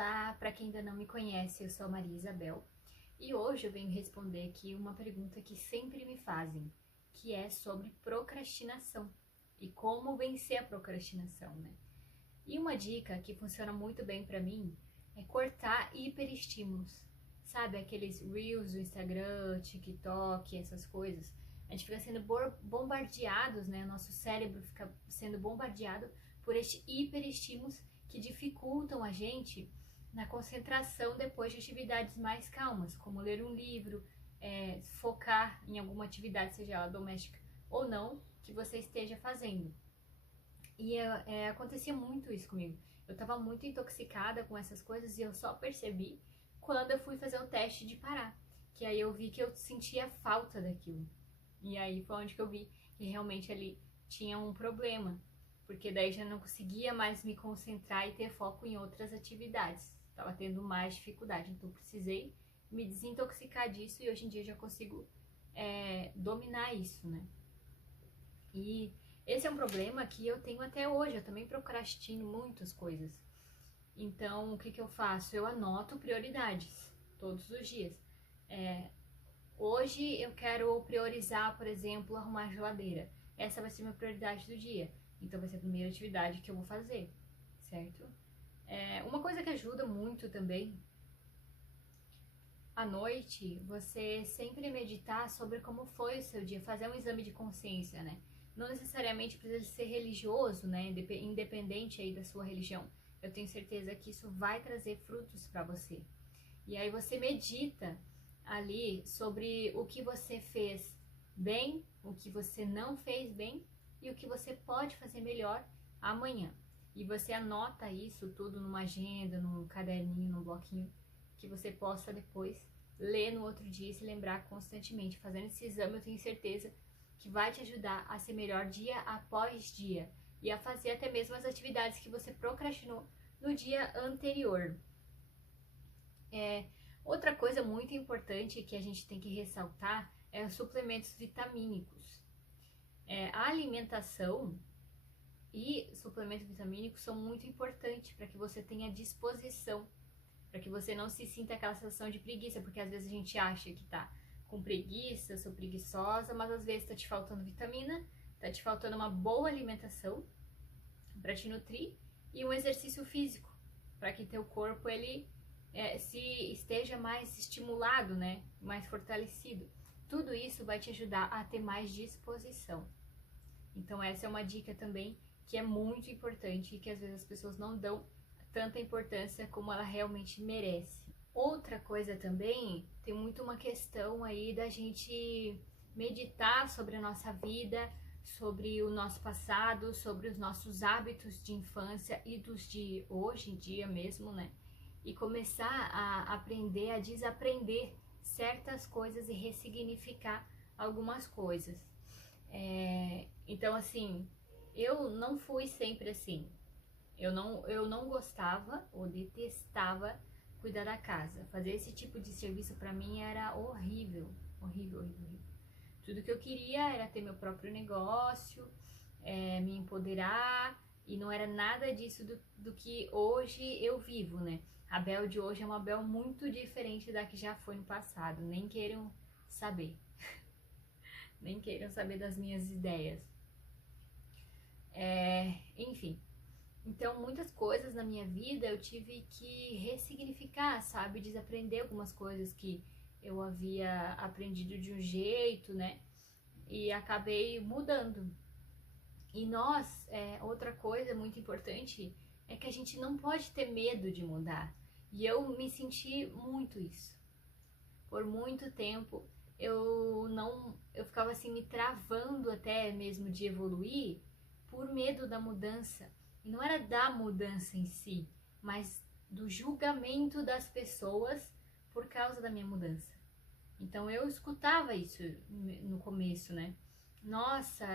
Olá, para quem ainda não me conhece, eu sou a Maria Isabel e hoje eu venho responder aqui uma pergunta que sempre me fazem, que é sobre procrastinação e como vencer a procrastinação, né? E uma dica que funciona muito bem para mim é cortar hiperestímulos, sabe? Aqueles Reels do Instagram, TikTok, essas coisas. A gente fica sendo bombardeados, né? Nosso cérebro fica sendo bombardeado por estes hiperestímulos que dificultam a gente na concentração depois de atividades mais calmas, como ler um livro, focar em alguma atividade, seja ela doméstica ou não, que você esteja fazendo. E acontecia muito isso comigo. Eu estava muito intoxicada com essas coisas e eu só percebi quando eu fui fazer o teste de parar. Que aí eu vi que eu sentia falta daquilo. E aí foi onde que eu vi que realmente ali tinha um problema. Porque daí já não conseguia mais me concentrar e ter foco em outras atividades. Estava tendo mais dificuldade. Então eu precisei me desintoxicar disso e hoje em dia já consigo dominar isso, né? E esse é um problema que eu tenho até hoje. Eu também procrastino muitas coisas. Então, o que eu faço? Eu anoto prioridades todos os dias. Hoje eu quero priorizar, por exemplo, arrumar a geladeira. Essa vai ser minha prioridade do dia. Então, vai ser a primeira atividade que eu vou fazer, certo? Uma coisa que ajuda muito também, à noite, você sempre meditar sobre como foi o seu dia, fazer um exame de consciência, né? Não necessariamente precisa ser religioso, né? Independente aí da sua religião. Eu tenho certeza que isso vai trazer frutos para você. E aí você medita ali sobre o que você fez bem, o que você não fez bem e o que você pode fazer melhor amanhã. E você anota isso tudo numa agenda, num caderninho, num bloquinho, que você possa depois ler no outro dia e se lembrar constantemente. Fazendo esse exame, eu tenho certeza que vai te ajudar a ser melhor dia após dia e a fazer até mesmo as atividades que você procrastinou no dia anterior. Outra coisa muito importante que a gente tem que ressaltar é os suplementos vitamínicos. A alimentação e suplementos vitamínicos são muito importantes para que você tenha disposição, para que você não se sinta aquela sensação de preguiça, porque às vezes a gente acha que tá com preguiça, sou preguiçosa, mas às vezes tá te faltando vitamina, tá te faltando uma boa alimentação para te nutrir e um exercício físico, para que teu corpo ele se esteja mais estimulado, né, mais fortalecido. Tudo isso vai te ajudar a ter mais disposição. Então essa é uma dica também que é muito importante e que às vezes as pessoas não dão tanta importância como ela realmente merece. Outra coisa também, tem muito uma questão aí da gente meditar sobre a nossa vida, sobre o nosso passado, sobre os nossos hábitos de infância e dos de hoje em dia mesmo, né? E começar a aprender a desaprender certas coisas e ressignificar algumas coisas. Então, assim, eu não fui sempre assim. Eu não gostava ou detestava cuidar da casa. Fazer esse tipo de serviço pra mim era horrível, horrível, horrível, horrível. Tudo que eu queria era ter meu próprio negócio, me empoderar, e não era nada disso do que hoje eu vivo, né? A Bel de hoje é uma Bel muito diferente da que já foi no passado. Nem queiram saber. Nem queiram saber das minhas ideias. Enfim. Então, muitas coisas na minha vida eu tive que ressignificar, sabe? Desaprender algumas coisas que eu havia aprendido de um jeito, né? E acabei mudando. E outra coisa muito importante é que a gente não pode ter medo de mudar. E eu me senti muito isso. Por muito tempo eu ficava assim me travando até mesmo de evoluir por medo da mudança. E não era da mudança em si, mas do julgamento das pessoas por causa da minha mudança. Então eu escutava isso no começo, né? Nossa,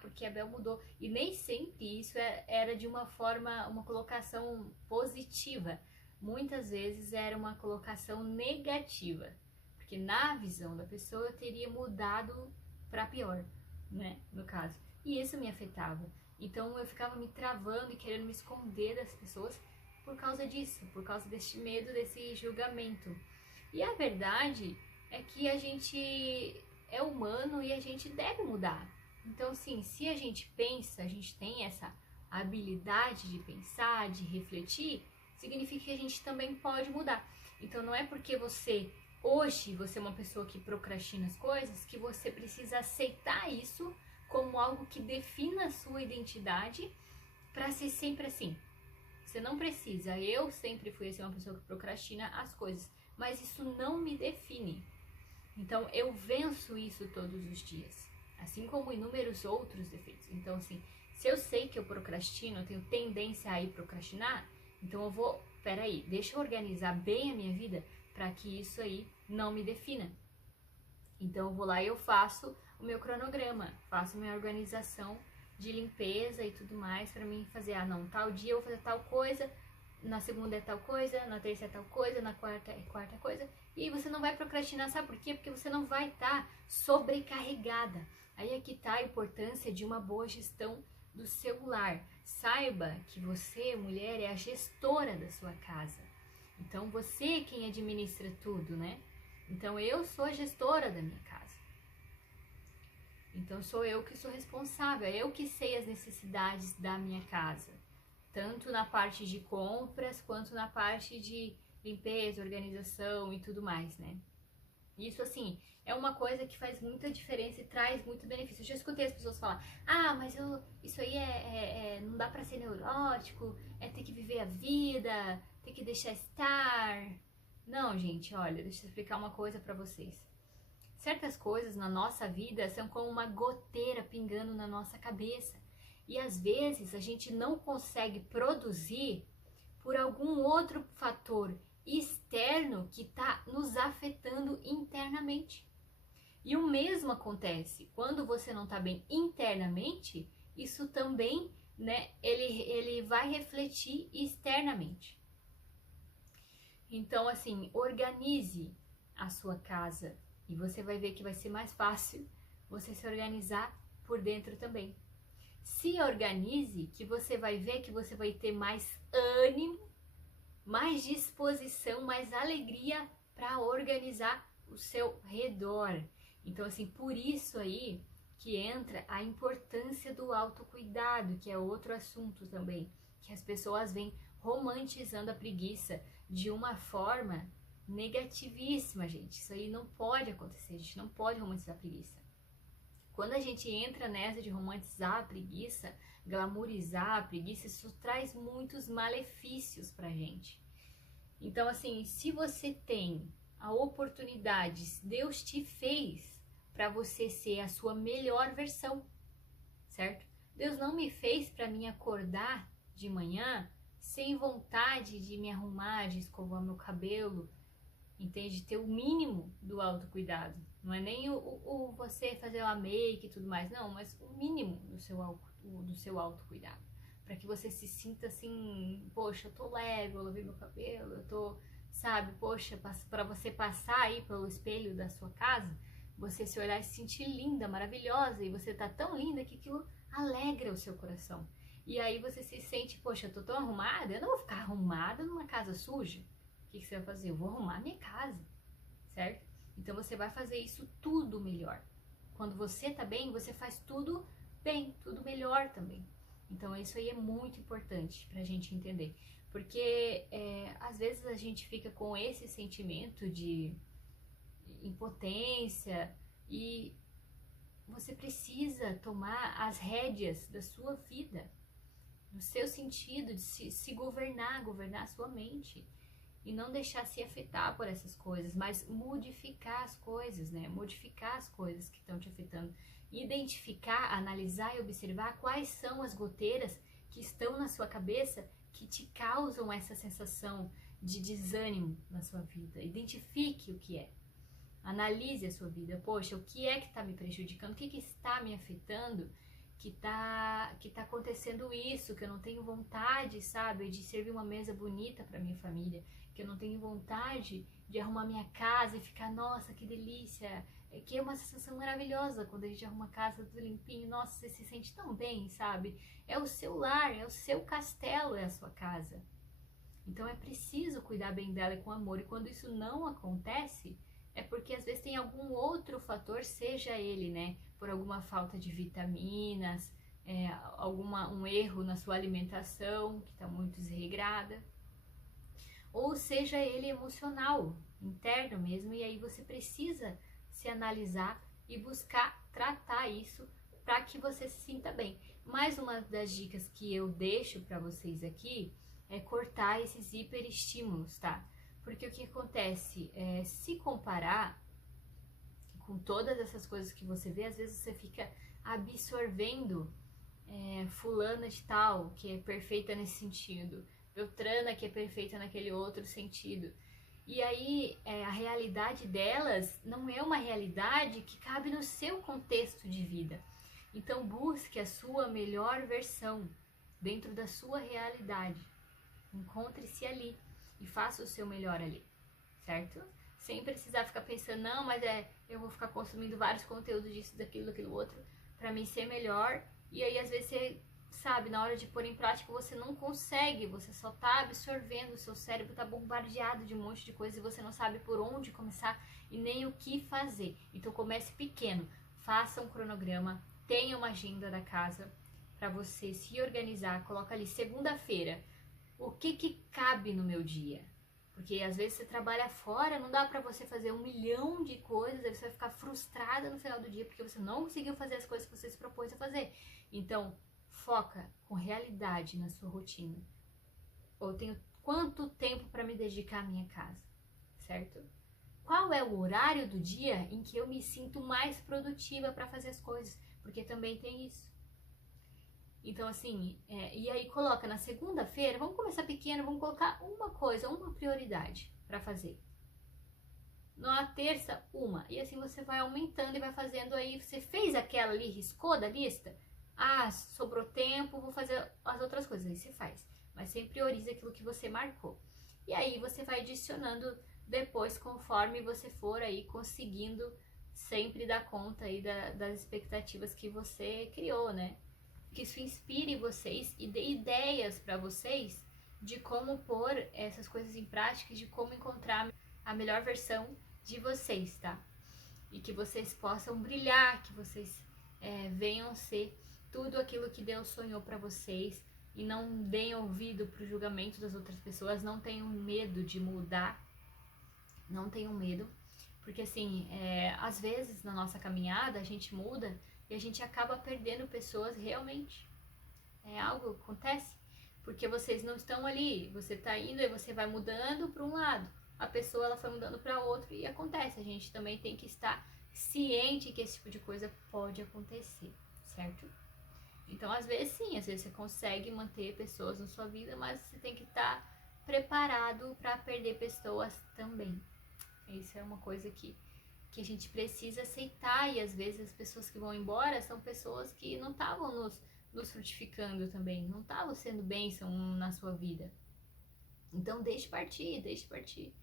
porque a Bel mudou. E nem sempre isso era de uma forma, uma colocação positiva. Muitas vezes era uma colocação negativa. Porque na visão da pessoa eu teria mudado para pior, né? No caso. E isso me afetava. Então eu ficava me travando e querendo me esconder das pessoas por causa disso, por causa deste medo, desse julgamento. E a verdade é que a gente é humano e a gente deve mudar. Então, sim, se a gente pensa, a gente tem essa habilidade de pensar, de refletir, significa que a gente também pode mudar. Então, não é porque hoje você é uma pessoa que procrastina as coisas, que você precisa aceitar isso como algo que defina a sua identidade para ser sempre assim. Você não precisa. Eu sempre fui assim, uma pessoa que procrastina as coisas, mas isso não me define. Então eu venço isso todos os dias, assim como inúmeros outros defeitos. Então assim, se eu sei que eu procrastino, eu tenho tendência a ir procrastinar, então eu vou, peraí, deixa eu organizar bem a minha vida para que isso aí não me defina. Então eu vou lá e eu faço o meu cronograma, faço minha organização de limpeza e tudo mais para mim fazer, não, tal dia eu vou fazer tal coisa, na segunda é tal coisa, na terça é tal coisa, na quarta é quarta coisa, e você não vai procrastinar, sabe por quê? Porque você não vai estar sobrecarregada. Aí é que está a importância de uma boa gestão do seu lar. Saiba que você, mulher, é a gestora da sua casa. Então você é quem administra tudo, né? Então eu sou a gestora da minha casa. Então sou eu que sou responsável, eu que sei as necessidades da minha casa. Tanto na parte de compras, quanto na parte de limpeza, organização e tudo mais, né? Isso, assim, é uma coisa que faz muita diferença e traz muito benefício. Eu já escutei as pessoas falar, mas isso aí não dá pra ser neurótico, é ter que viver a vida, ter que deixar estar. Não, gente, olha, deixa eu explicar uma coisa pra vocês. Certas coisas na nossa vida são como uma goteira pingando na nossa cabeça. E às vezes a gente não consegue produzir por algum outro fator externo que está nos afetando internamente. E o mesmo acontece quando você não está bem internamente, isso também, né, ele vai refletir externamente. Então, assim, organize a sua casa e você vai ver que vai ser mais fácil você se organizar por dentro também. Se organize, que você vai ver que você vai ter mais ânimo, mais disposição, mais alegria para organizar o seu redor. Então, assim, por isso aí que entra a importância do autocuidado, que é outro assunto também, que as pessoas vêm romantizando a preguiça de uma forma negativíssima, gente. Isso aí não pode acontecer, a gente não pode romantizar a preguiça. Quando a gente entra nessa de romantizar a preguiça, glamourizar a preguiça, isso traz muitos malefícios pra gente. Então, assim, se você tem a oportunidade, Deus te fez para você ser a sua melhor versão, certo? Deus não me fez para mim acordar de manhã sem vontade de me arrumar, de escovar meu cabelo, entende? Ter o mínimo do autocuidado. Não é nem o você fazer uma make e tudo mais, não, mas o mínimo do seu autocuidado. Para que você se sinta assim, poxa, eu tô leve, eu lavei meu cabelo, eu tô, sabe, poxa, para você passar aí pelo espelho da sua casa, você se olhar e se sentir linda, maravilhosa, e você tá tão linda que aquilo alegra o seu coração. E aí você se sente, poxa, eu tô tão arrumada, eu não vou ficar arrumada numa casa suja. O que você vai fazer? Eu vou arrumar minha casa, certo? Então você vai fazer isso tudo melhor. Quando você tá bem, você faz tudo bem, tudo melhor também. Então isso aí é muito importante pra gente entender. Porque às vezes a gente fica com esse sentimento de impotência e você precisa tomar as rédeas da sua vida, no seu sentido de se governar a sua mente. E não deixar se afetar por essas coisas, mas modificar as coisas, né? Modificar as coisas que estão te afetando. Identificar, analisar e observar quais são as goteiras que estão na sua cabeça que te causam essa sensação de desânimo na sua vida. Identifique o que é. Analise a sua vida. Poxa, o que é que está me prejudicando? O que está me afetando? Que tá acontecendo isso, que eu não tenho vontade, sabe, de servir uma mesa bonita para minha família, que eu não tenho vontade de arrumar minha casa e ficar, nossa, que delícia, que é uma sensação maravilhosa quando a gente arruma a casa tudo limpinho, nossa, você se sente tão bem, sabe? É o seu lar, é o seu castelo, é a sua casa. Então é preciso cuidar bem dela e com amor. E quando isso não acontece, é porque às vezes tem algum outro fator, seja ele, né, por alguma falta de vitaminas, um erro na sua alimentação, que está muito desregrada, ou seja ele emocional, interno mesmo, e aí você precisa se analisar e buscar tratar isso para que você se sinta bem. Mais uma das dicas que eu deixo para vocês aqui é cortar esses hiperestímulos, tá? Porque o que acontece é, se comparar com todas essas coisas que você vê, às vezes você fica absorvendo fulana de tal, que é perfeita nesse sentido, Beltrana, que é perfeita naquele outro sentido. E aí a realidade delas não é uma realidade que cabe no seu contexto de vida. Então busque a sua melhor versão dentro da sua realidade. Encontre-se ali e faça o seu melhor ali, certo? Sem precisar ficar pensando, não, mas eu vou ficar consumindo vários conteúdos disso, daquilo outro, para mim ser melhor. E aí às vezes você sabe, na hora de pôr em prática você não consegue, você só tá absorvendo, o seu cérebro tá bombardeado de um monte de coisa e você não sabe por onde começar e nem o que fazer. Então comece pequeno, faça um cronograma, tenha uma agenda da casa para você se organizar, coloca ali segunda-feira, o que cabe no meu dia? Porque às vezes você trabalha fora, não dá pra você fazer 1 milhão de coisas, aí você vai ficar frustrada no final do dia porque você não conseguiu fazer as coisas que você se propôs a fazer. Então, foca com realidade na sua rotina. Eu tenho quanto tempo para me dedicar à minha casa, certo? Qual é o horário do dia em que eu me sinto mais produtiva para fazer as coisas? Porque também tem isso. Então, assim, e aí coloca na segunda-feira, vamos começar pequeno, vamos colocar uma coisa, uma prioridade para fazer. Na terça, uma. E assim você vai aumentando e vai fazendo aí, você fez aquela ali, riscou da lista? Ah, sobrou tempo, vou fazer as outras coisas. Aí você faz. Mas sempre prioriza aquilo que você marcou. E aí você vai adicionando depois, conforme você for aí conseguindo sempre dar conta aí das expectativas que você criou, né? Que isso inspire vocês e dê ideias para vocês de como pôr essas coisas em prática, de como encontrar a melhor versão de vocês, tá? E que vocês possam brilhar, que vocês venham ser tudo aquilo que Deus sonhou para vocês e não deem ouvido para o julgamento das outras pessoas, não tenham medo de mudar, não tenham medo, porque assim, às vezes na nossa caminhada a gente muda e a gente acaba perdendo pessoas realmente. Algo acontece porque vocês não estão ali, você tá indo e você vai mudando para um lado, a pessoa ela foi mudando para outro e acontece. A gente também tem que estar ciente que esse tipo de coisa pode acontecer, certo? Então, às vezes sim, às vezes você consegue manter pessoas na sua vida, mas você tem que estar preparado para perder pessoas também. Isso é uma coisa que a gente precisa aceitar, e às vezes as pessoas que vão embora são pessoas que não estavam nos frutificando também, não estavam sendo bênção na sua vida. Então deixe partir, deixe partir.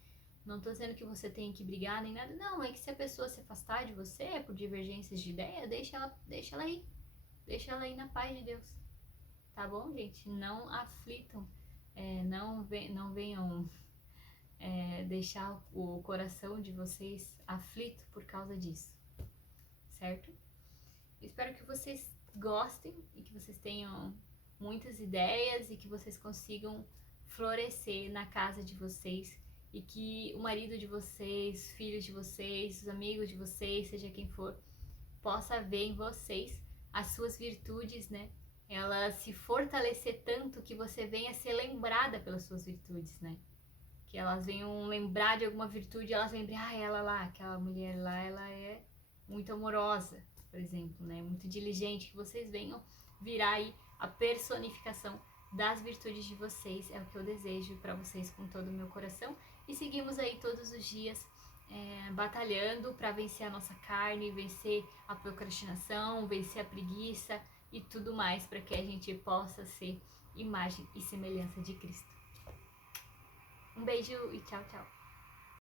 Não tô dizendo que você tem que brigar nem nada, não, é que se a pessoa se afastar de você por divergências de ideia, deixa ela ir. Deixa ela ir na paz de Deus. Tá bom, gente? Não aflitam, não venham deixar o coração de vocês aflito por causa disso, certo? Espero que vocês gostem e que vocês tenham muitas ideias e que vocês consigam florescer na casa de vocês e que o marido de vocês, filhos de vocês, os amigos de vocês, seja quem for, possa ver em vocês as suas virtudes, né? Ela se fortalecer tanto que você venha ser lembrada pelas suas virtudes, né? Que elas venham lembrar de alguma virtude, elas lembrem, ela lá, aquela mulher lá, ela é muito amorosa, por exemplo, né? Muito diligente, que vocês venham virar aí a personificação das virtudes de vocês, é o que eu desejo para vocês com todo o meu coração. E seguimos aí todos os dias batalhando para vencer a nossa carne, vencer a procrastinação, vencer a preguiça e tudo mais, para que a gente possa ser imagem e semelhança de Cristo. Um beijo e tchau, tchau.